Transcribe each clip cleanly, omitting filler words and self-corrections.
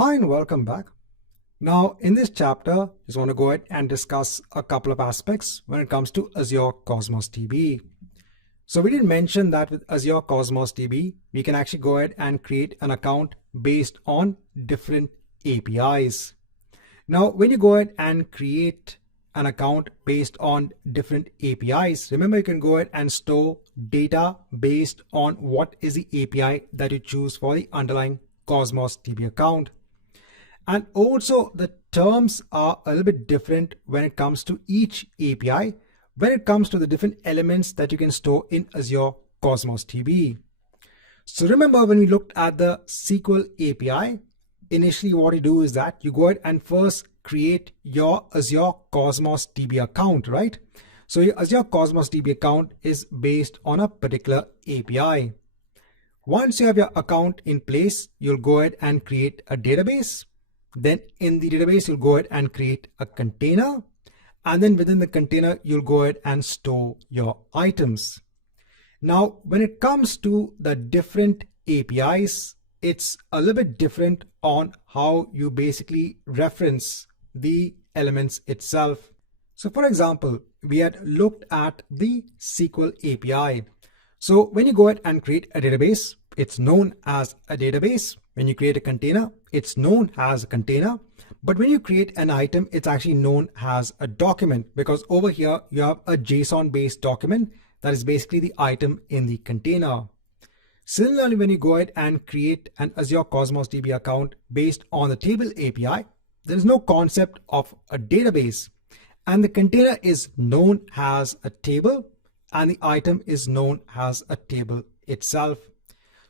Hi and welcome back. Now in this chapter, I just want to go ahead and discuss a couple of aspects when it comes to Azure Cosmos DB. So we did mention that with Azure Cosmos DB, we can actually go ahead and create an account based on different APIs. Now when you go ahead and create an account based on different APIs, remember you can go ahead and store data based on what is the API that you choose for the underlying Cosmos DB account. And also the terms are a little bit different when it comes to each API, when it comes to the different elements that you can store in Azure Cosmos DB. So remember when we looked at the SQL API, initially what you do is that you go ahead and first create your Azure Cosmos DB account, right? So your Azure Cosmos DB account is based on a particular API. Once you have your account in place, you'll go ahead and create a database. Then in the database, you'll go ahead and create a container. And then within the container, you'll go ahead and store your items. Now, when it comes to the different APIs, it's a little bit different on how you basically reference the elements itself. So for example, we had looked at the SQL API. So when you go ahead and create a database, it's known as a database. When you create a container, it's known as a container. But when you create an item, it's actually known as a document, because over here you have a JSON based document that is basically the item in the container. Similarly, when you go ahead and create an Azure Cosmos DB account based on the table API, there is no concept of a database, and the container is known as a table and the item is known as a table itself.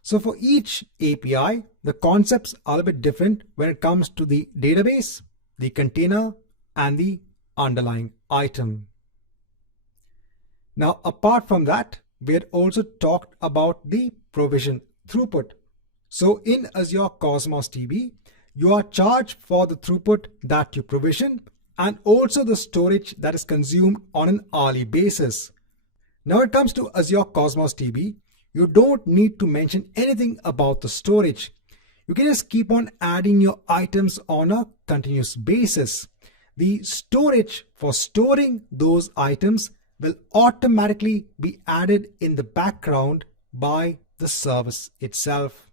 So for each API, the concepts are a bit different when it comes to the database, the container, and the underlying item. Now, apart from that, we had also talked about the provision throughput. So in Azure Cosmos DB, you are charged for the throughput that you provision and also the storage that is consumed on an hourly basis. Now, when it comes to Azure Cosmos DB, you don't need to mention anything about the storage. You can just keep on adding your items on a continuous basis. The storage for storing those items will automatically be added in the background by the service itself.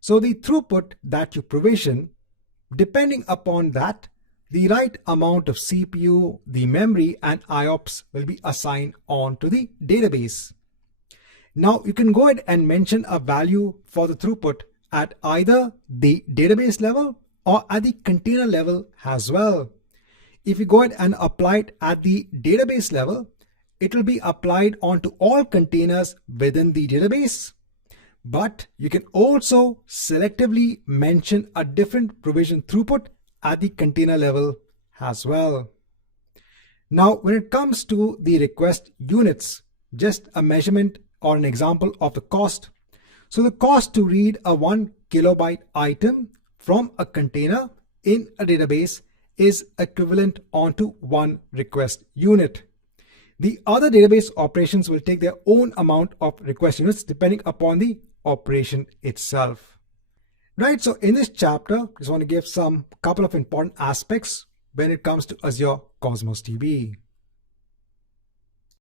So the throughput that you provision, depending upon that, the right amount of CPU, the memory, and IOPS will be assigned onto the database. Now you can go ahead and mention a value for the throughput at either the database level or at the container level as well. If you go ahead and apply it at the database level, it will be applied onto all containers within the database. But you can also selectively mention a different provision throughput at the container level as well. Now, when it comes to the request units, just a measurement or an example of the cost. So the cost to read a 1 kilobyte item from a container in a database is equivalent onto 1 request unit. The other database operations will take their own amount of request units depending upon the operation itself. Right, so in this chapter, I just want to give some couple of important aspects when it comes to Azure Cosmos DB.